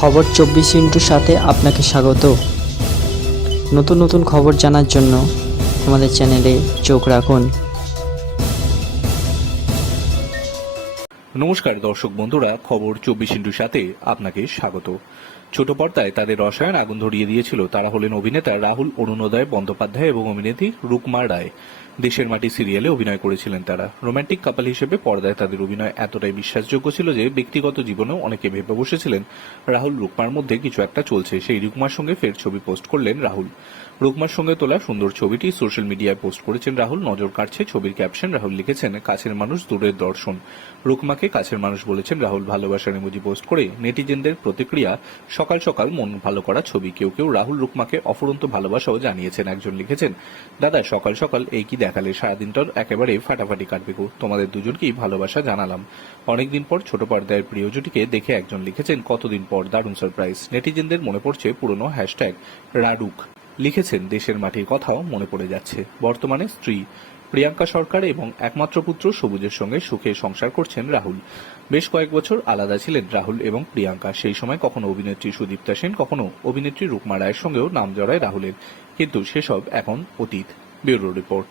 খবর 24 সাথে আপনাকে স্বাগত। নতুন নতুন খবর জানার জন্য আমাদের চ্যানেলে চোখ রাখুন। নমস্কার দর্শক বন্ধুরা, খবর 24 সাথে আপনাকে স্বাগত। ছোট পর্দায় তাদের রসায়ন আগুন ধরিয়ে দিয়েছিল। তারা হলেন অভিনেতা রাহুল অরুণোদয় বন্দ্যোপাধ্যায় এবং অভিনেত্রী রুকমা রায়। দেশের মাটি সিরিয়ালে অভিনয় করেছিলেন তারা। রোমান্টিক কাপল হিসেবে পর্দায় তাদের অভিনয় এতটাই বিশ্বাসযোগ্য ছিল যে ব্যক্তিগত জীবনেও অনেকে ভেবে বসেছিলেন রাহুল রুকমার মধ্যে কিছু একটা চলছে। সেই রুকমার সঙ্গে ফের ছবি পোস্ট করলেন রাহুল। রুকমার সঙ্গে তোলা সুন্দর ছবিটি সোশ্যাল মিডিয়ায় পোস্ট করেছেন রাহুল। নজর কাটছে ছবির ক্যাপশন। রাহুল লিখেছেন, কাছের মানুষ দূরের দর্শন। রুকমাকে কাছের মানুষ বলেছেন রাহুল। ভালোবাসার ইমোজি পোস্ট করে নেটিজেনদের প্রতিক্রিয়া। সকাল সকাল মন ভালো করা ছবি। কেউ কেউ রাহুল রুকমাকে অফুরন্ত ভালোবাসাও জানিয়েছেন। একজন লিখেছেন, দাদা সকাল সকাল এই কি দেখালে, সারাদিনটার একেবারে ফাটাফাটি কাটবে গো, তোমাদের দুজনকেই ভালোবাসা জানালাম। অনেকদিন পর ছোট পর্দায় প্রিয় জুটিকে দেখে একজন লিখেছেন, কতদিন পর, দারুণ সারপ্রাইজ। নেটিজেনদের মনে পড়ছে পুরনো হ্যাশট্যাগ রাডুক। লিখেছেন, দেশের মাটির কথাও মনে পড়ে যাচ্ছে। বর্তমানে স্ত্রী প্রিয়াঙ্কা সরকার এবং একমাত্র পুত্র সবুজের সঙ্গে সুখে সংসার করছেন রাহুল। বেশ কয়েক বছর আলাদা ছিলেন রাহুল এবং প্রিয়াঙ্কা। সেই সময় কখনো অভিনেত্রী সুদীপ্তা সেন, কখনো অভিনেত্রী রুকমা রায়ের সঙ্গেও নাম জড়ায় রাহুলের, কিন্তু সেসব এখন অতীত। Bureau report.